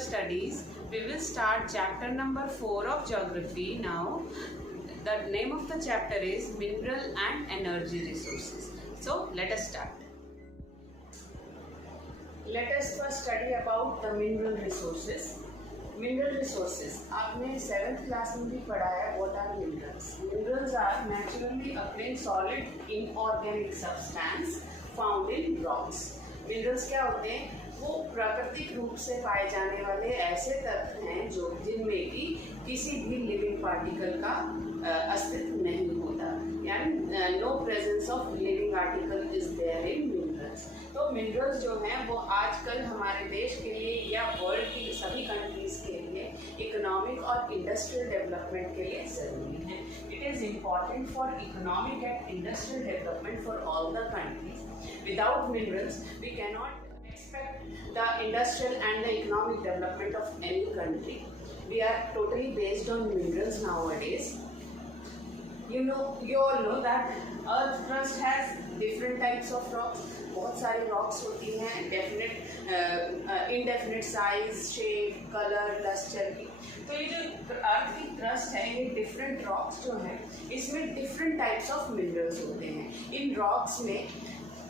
studies, we will start chapter number 4 of geography now. The name of the chapter is Mineral and Energy Resources. So let us start. Let us first study about the mineral resources. Mineral resources. आपने 7th class में भी पढ़ा है what are minerals. Minerals are naturally occurring solid inorganic substance found in rocks. Minerals क्या होते हैं? वो प्राकृतिक रूप से पाए जाने वाले ऐसे तत्व हैं जो जिनमें कि किसी भी लिविंग पार्टिकल का अस्तित्व नहीं होता, यानी no presence of living article is there in minerals. तो मिनरल्स जो हैं वो आजकल हमारे देश के लिए या वर्ल्ड की सभी कंट्रीज के लिए इकोनॉमिक और इंडस्ट्रियल डेवलपमेंट के लिए ज़रूरी है. It is important for economic and industrial development for all the countries. Without minerals we can not expect the industrial and the economic development of any country. We are totally based on minerals nowadays. You all know that earth crust has different types of rocks. बहुत सारी rocks होती हैं definite indefinite size, shape, colour, lustre की. तो ये जो अर्थ की crust है, ये डिफरेंट रॉक्स जो हैं इसमें डिफरेंट टाइप्स ऑफ मिनरल्स होते हैं. इन रॉक्स में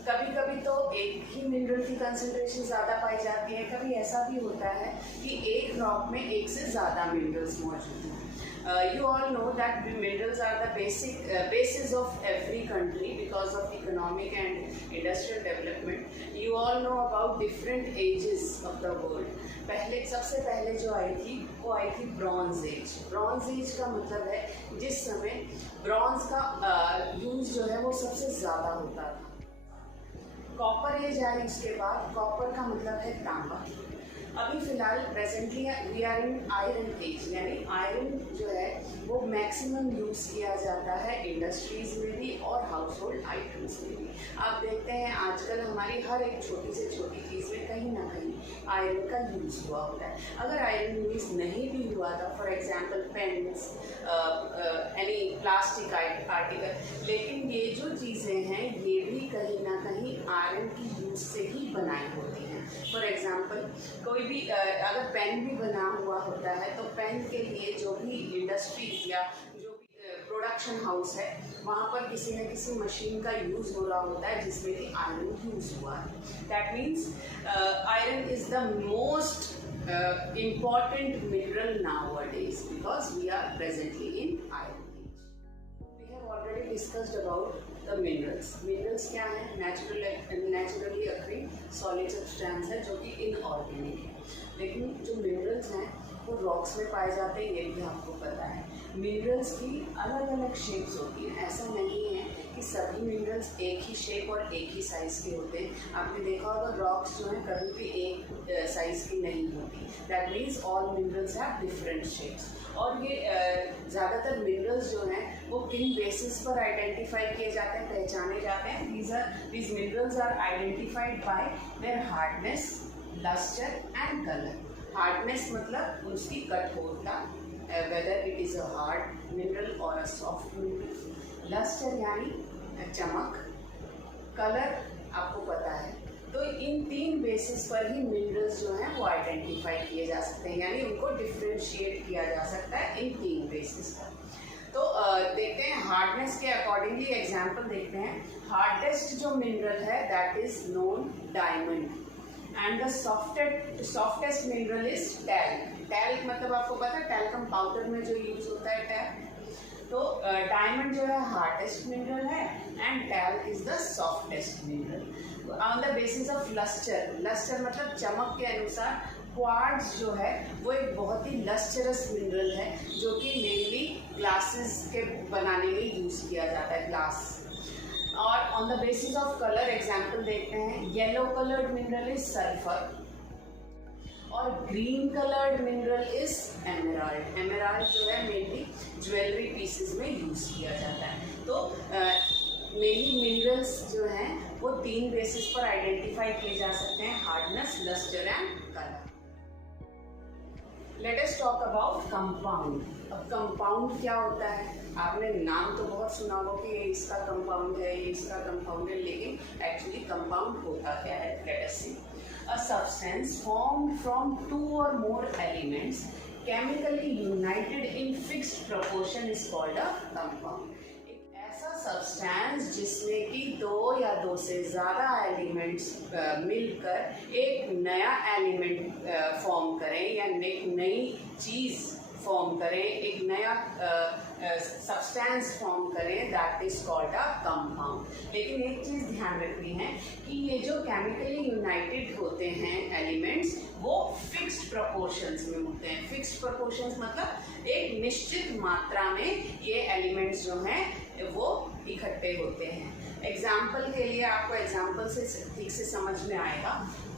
कभी कभी तो एक ही मिनरल की कंसंट्रेशन ज़्यादा पाई जाती है, कभी ऐसा भी होता है कि एक रॉक में एक से ज़्यादा मिनरल्स मौजूद हैं. You all know that minerals are the basis of every country because of economic and industrial development. You all know about different ages of the world. सबसे पहले जो आई थी वो आई थी ब्रॉन्ज एज. ब्रॉन्ज एज का मतलब है जिस समय ब्रॉन्ज का यूज जो है वो सबसे ज़्यादा होता था. कॉपर एज आई उसके बाद. कॉपर का मतलब है तांबा. अभी फिलहाल presently we are in iron age, यानी आयरन जो है वो मैक्सिमम यूज़ किया जाता है इंडस्ट्रीज़ में भी और हाउस होल्ड आइटम्स में भी. आप देखते हैं आजकल हमारी हर एक छोटी से छोटी चीज़ में कहीं ना कहीं आयरन का यूज़ हुआ होता है. अगर आयरन यूज़ नहीं भी हुआ था, for example pens, any plastic article, लेकिन ये जो चीज़ें हैं ये भी कहीं ना कहीं आयरन की यूज़ से ही बनाई होती हैं. फॉर एग्जांपल कोई भी अगर पेन भी बना हुआ होता है तो पेन के लिए जो भी इंडस्ट्रीज या जो भी प्रोडक्शन हाउस है वहाँ पर किसी न किसी मशीन का यूज़ हो रहा होता है जिसमें कि आयरन यूज़ हुआ है. That means iron is the most important mineral nowadays because we are presently in iron age. We have already discussed about the minerals. Minerals क्या है? Naturally occurring solid substance है जो कि inorganic है. लेकिन जो minerals हैं वो रॉक्स में पाए जाते हैं, ये भी आपको पता है. मिनरल्स की अलग अलग शेप्स होती हैं. ऐसा नहीं है कि सभी मिनरल्स एक ही शेप और एक ही साइज़ के होते हैं. आपने देखा होगा रॉक्स जो हैं कभी भी एक साइज़ की नहीं होती. That means all minerals have different shapes. और ये ज़्यादातर मिनरल्स जो हैं वो किन बेसिस पर आइडेंटिफाई किए जाते हैं, पहचाने जाते हैं? These minerals are identified by their hardness, lustre and colour. Hardness मतलब उसकी कठोरता, whether it is a hard mineral or a soft mineral. Lustre यानी चमक, कलर आपको पता है. तो इन 3 बेसिस पर ही मिनरल्स जो हैं वो आइडेंटिफाई किए जा सकते हैं, यानी उनको डिफ्रेंशिएट किया जा सकता है इन 3 बेसिस पर. तो देखते हैं हार्डनेस के अकॉर्डिंगली एग्जाम्पल देखते हैं. हार्डेस्ट जो मिनरल है that is known diamond and the softest mineral is talc. Talc मतलब आपको पता है टैल्कम पाउडर में जो यूज होता है टैल्क. तो डायमंड जो है हार्डेस्ट मिनरल है and talc is the softest mineral on the basis of lustre. Lustre मतलब चमक के अनुसार. क्वार्ट्ज जो है वो एक बहुत ही लस्टरस मिनरल है जो कि मेनली ग्लासेस के बनाने में यूज़ किया जाता है, ग्लास. और on the basis of colour example देखते हैं. Yellow coloured mineral is sulphur और green coloured mineral is emerald. Emerald जो है मेनली ज्वेलरी पीसेस में यूज़ किया जाता है. तो मेनली मिनरल्स जो हैं वो 3 बेसिस पर आइडेंटिफाई किए जा सकते हैं, hardness, lustre and colour. Let us talk about compound. अब कंपाउंड क्या होता है? आपने नाम तो बहुत सुना हो कि ये इसका कंपाउंड है, ये इसका कंपाउंड है, लेकिन एक्चुअली कंपाउंड होता क्या है? Let us see. a substance formed from two or more elements chemically united in fixed proportion is called a compound. एक ऐसा सब्सटेंस जिसमें कि दो या दो से ज़्यादा एलिमेंट्स मिलकर एक नया एलिमेंट फॉर्म करें या एक नई चीज़ फॉर्म करें, एक नया सब्सटेंस फॉर्म करें, that is called a compound. लेकिन एक चीज़ ध्यान रखनी है कि ये जो केमिकली यूनाइटेड होते हैं एलिमेंट्स, वो फिक्स्ड प्रोपोर्शंस में होते हैं। फिक्स्ड प्रोपोर्शंस मतलब एक निश्चित मात्रा में ये एलिमेंट्स जो हैं वो इकट्ठे होते हैं। एग्जाम्पल के लिए आपको एग्जाम्पल से ठीक से समझ में आएगा।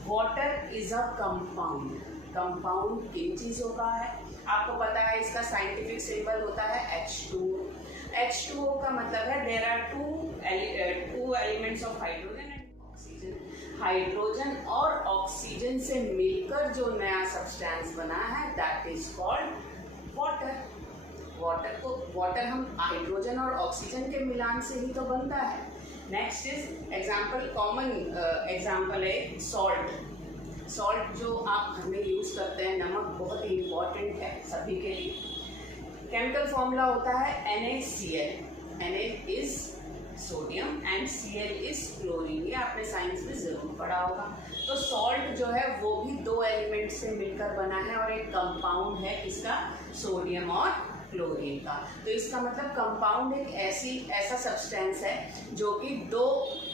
Water is a compound. Compound किन चीज़ों का है? आपको पता है इसका साइंटिफिक सिंबल होता है H2O। H2O का मतलब है there are two elements of hydrogen and oxygen. Hydrogen और ऑक्सीजन से मिलकर जो नया सब्सटेंस बना है that is called water. Water हम हाइड्रोजन और ऑक्सीजन के मिलान से ही तो बनता है। Next is example, common example है सॉल्ट। सॉल्ट जो आप घर में यूज़ करते हैं, नमक बहुत ही इम्पॉर्टेंट है सभी के लिए। केमिकल फॉर्मूला होता है NaCl। Na is sodium and Cl is chlorine. ये आपने साइंस में ज़रूर पढ़ा होगा। तो सॉल्ट जो है वो भी दो एलिमेंट से मिलकर बना है और एक कंपाउंड है इसका, सोडियम और क्लोरीन का। तो इसका मतलब कंपाउंड एक ऐसा सब्सटेंस है जो कि दो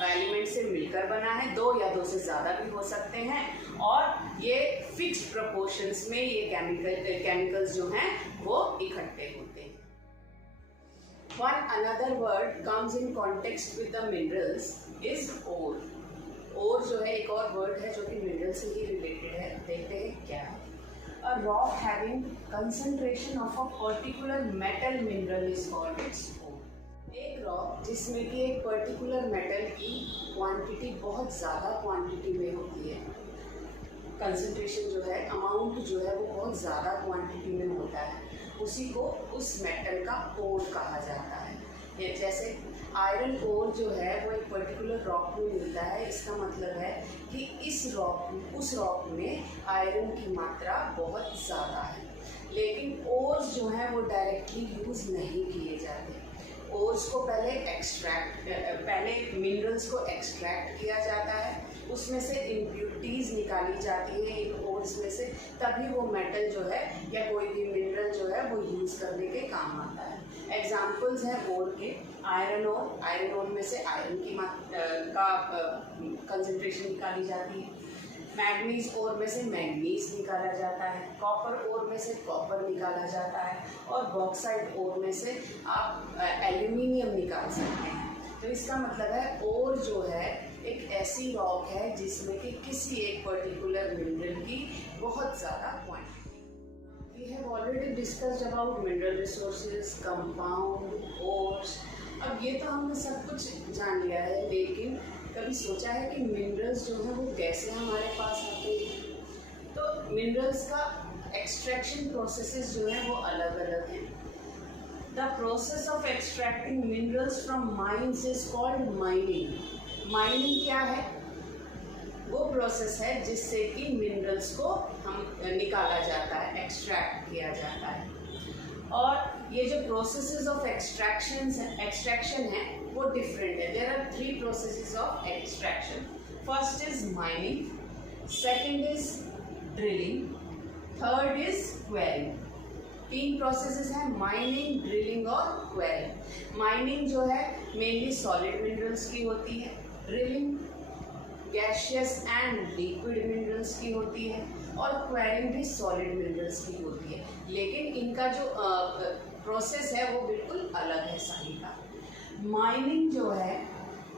एलिमेंट से मिलकर बना है, दो या दो से ज़्यादा भी हो सकते हैं, और ये फिक्स्ड प्रोपोर्शंस में ये केमिकल्स जो हैं वो इकट्ठे होते हैं। One another word comes in context with the minerals is ore. ore जो है एक और वर्ड है जो कि मिनरल से ही रिलेटेड है। देखते हैं क्या है। A rock having concentration of a particular metal mineral is called its ore. एक रॉक जिसमें कि एक पर्टिकुलर मेटल की क्वांटिटी बहुत ज़्यादा क्वांटिटी में होती है, कंसंट्रेशन जो है, अमाउंट जो है वो बहुत ज़्यादा क्वांटिटी में होता है, उसी को उस मेटल का ओर कहा जाता है। ये जैसे आयरन ओर जो है वो एक पर्टिकुलर रॉक में मिलता है। इसका मतलब है कि उस रॉक में आयरन की मात्रा बहुत ज़्यादा है। लेकिन ओर्स जो हैं वो डायरेक्टली यूज़ नहीं किए जाते। ओर्स को पहले मिनरल्स को एक्सट्रैक्ट किया जाता है, उसमें से इम्प्योरिटीज़ निकाली जाती है इन ओर्स में से, तभी वो मेटल जो है या कोई भी मिनरल जो है वो यूज़ करने के काम आता है। एग्जाम्पल्स हैं ओर के, आयरन ओर में से आयरन की कंसंट्रेशन निकाली जाती है। मैग्नीज ओर में से मैग्नीज निकाला जाता है। कॉपर ओर में से कॉपर निकाला जाता है। और बॉक्साइट ओर में से आप एल्यूमिनियम निकाल सकते हैं। तो इसका मतलब है ओर जो है एक ऐसी रॉक है जिसमें कि किसी एक पर्टिकुलर मिनरल की बहुत ज़्यादा quantity. We have already discussed about mineral resources, compound, ores। अब ये तो हमने सब कुछ जान लिया है, लेकिन कभी सोचा है कि मिनरल्स जो हैं वो कैसे हमारे पास आते हैं? तो मिनरल्स का एक्सट्रैक्शन प्रोसेसेस जो हैं वो अलग अलग हैं। The process of extracting minerals from mines is called mining. Mining क्या है? वो प्रोसेस है जिससे कि मिनरल्स को हम निकाला जाता है, एक्सट्रैक्ट किया जाता है। और ये जो प्रोसेसेस ऑफ एक्सट्रैक्शन है वो डिफरेंट है। There are 3 processes of extraction. First is mining, second is drilling, third is quarrying. 3 processes हैं, माइनिंग, ड्रिलिंग और क्वेरिंग। माइनिंग जो है मेनली सॉलिड मिनरल्स की होती है, drilling gaseous and liquid minerals की होती है, और क्वेरिंग भी सॉलिड मिनरल्स की होती है। लेकिन इनका जो प्रोसेस है वो बिल्कुल अलग है सभी का। माइनिंग जो है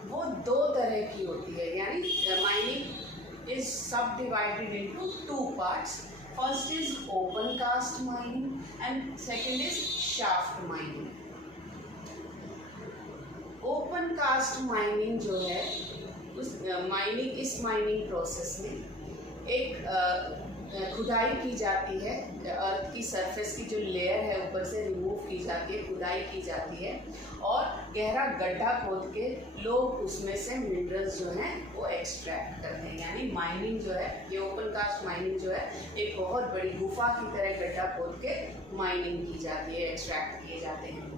वो 2 तरह की होती है, यानी mining is subdivided into 2 parts. First is open cast mining and second is shaft mining. Open cast mining जो है इस माइनिंग प्रोसेस में एक खुदाई की जाती है, अर्थ की सरफेस की जो लेयर है ऊपर से रिमूव की जाती है, खुदाई की जाती है और गहरा गड्ढा खोद के लोग उसमें से मिनरल्स जो हैं वो एक्सट्रैक्ट करते हैं। यानी माइनिंग जो है, ये ओपन कास्ट माइनिंग जो है, एक बहुत बड़ी गुफा की तरह गड्ढा खोद के माइनिंग की जाती है, एक्सट्रैक्ट किए जाते हैं।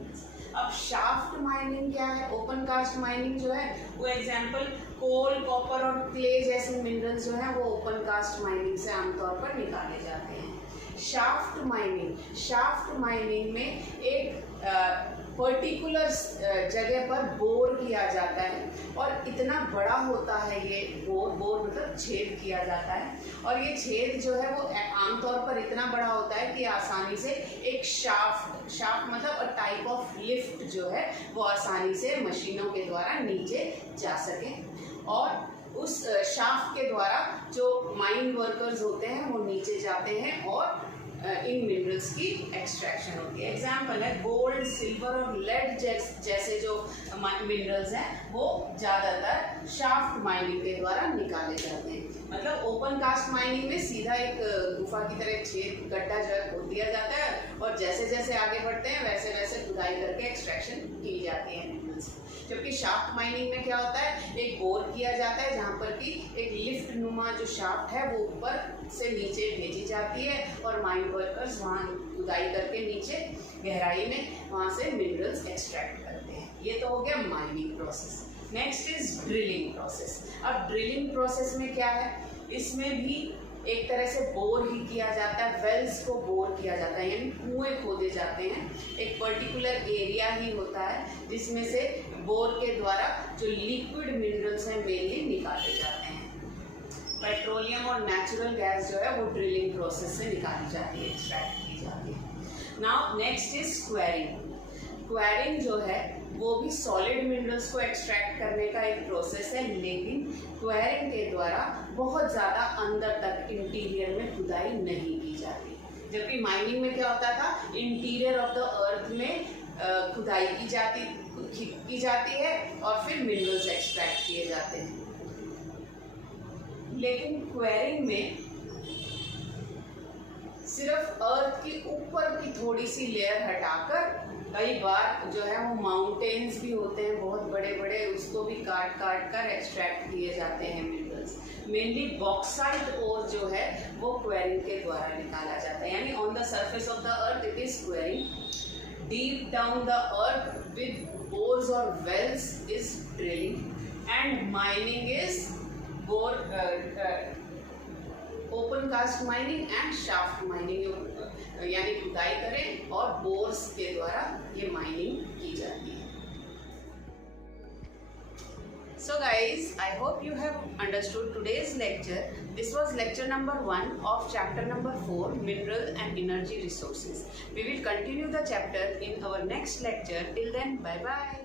अब शाफ्ट माइनिंग क्या है? ओपन कास्ट माइनिंग जो है वो एग्जांपल कोल, कॉपर और क्ले जैसे मिनरल्स जो हैं वो ओपन कास्ट माइनिंग से आमतौर पर निकाले जाते हैं। शाफ्ट माइनिंग में एक पर्टिकुलर जगह पर बोर किया जाता है और इतना बड़ा होता है ये बोर मतलब छेद किया जाता है और ये छेद जो है वो आमतौर पर इतना बड़ा होता है कि आसानी से एक शाफ्ट मतलब अ टाइप ऑफ लिफ्ट जो है वो आसानी से मशीनों के द्वारा नीचे जा सके और उस शाफ्ट के द्वारा जो माइन वर्कर्स होते हैं वो नीचे जाते हैं और इन मिनरल्स की एक्सट्रैक्शन होती है। एग्जाम्पल है गोल्ड, सिल्वर और लेड जैसे जो मिनरल्स हैं वो ज़्यादातर शाफ्ट माइनिंग के द्वारा निकाले जाते हैं। मतलब ओपन कास्ट माइनिंग में सीधा एक गुफा की तरह छेद गड्ढा जो है खोद दिया जाता है और जैसे जैसे आगे बढ़ते हैं वैसे वैसे खुदाई करके एक्सट्रैक्शन की जाती है मिनरल्स। जबकि शाफ्ट माइनिंग में क्या होता है, एक बोर किया जाता है जहाँ पर कि एक लिफ्ट नुमा जो शाफ्ट है वो ऊपर से नीचे भेजी जाती है और माइन वर्कर्स वहाँ खुदाई करके नीचे गहराई में वहाँ से मिनरल्स एक्सट्रैक्ट करते हैं। ये तो हो गया mining process. Next is drilling process. अब ड्रिलिंग प्रोसेस में क्या है, इसमें भी एक तरह से बोर ही किया जाता है, वेल्स को बोर किया जाता है यानी कुएं खोदे जाते हैं। एक पर्टिकुलर एरिया ही होता है जिसमें से बोर के द्वारा जो लिक्विड मिनरल्स हैं मेनली निकाले जाते हैं। पेट्रोलियम और नेचुरल गैस जो है वो ड्रिलिंग प्रोसेस से निकाली जाती है, एक्सट्रैक्ट की जाती है। Now next is quarrying. Quarrying जो है वो भी सॉलिड मिनरल्स को एक्सट्रैक्ट करने का एक प्रोसेस है, लेकिन क्वेरिंग के द्वारा बहुत ज़्यादा अंदर तक इंटीरियर में खुदाई नहीं की जाती। जबकि माइनिंग में क्या होता था, इंटीरियर ऑफ द अर्थ में खुदाई की जाती है और फिर मिनरल्स एक्सट्रैक्ट किए जाते हैं। लेकिन क्वेरिंग में सिर्फ अर्थ की ऊपर की थोड़ी सी लेयर हटाकर कई बार जो है वो माउंटेन्स भी होते हैं बहुत बड़े बड़े, उसको भी काट कर एक्सट्रैक्ट किए जाते हैं मिनरल्स। मेनली बॉक्साइट ओर जो है वो क्वेरिंग के द्वारा निकाला जाता है। यानी on the surface of the earth it is quarrying, deep down the earth with bores और wells is drilling and mining is bore open cast mining and shaft mining, यानी खुदाई करें और बोर्स के द्वारा ये माइनिंग की जाती है। So guys, I hope you have understood today's lecture. This was lecture number 1 of chapter number 4, Mineral and Energy Resources. We will continue the chapter in our next lecture. Till then, bye bye.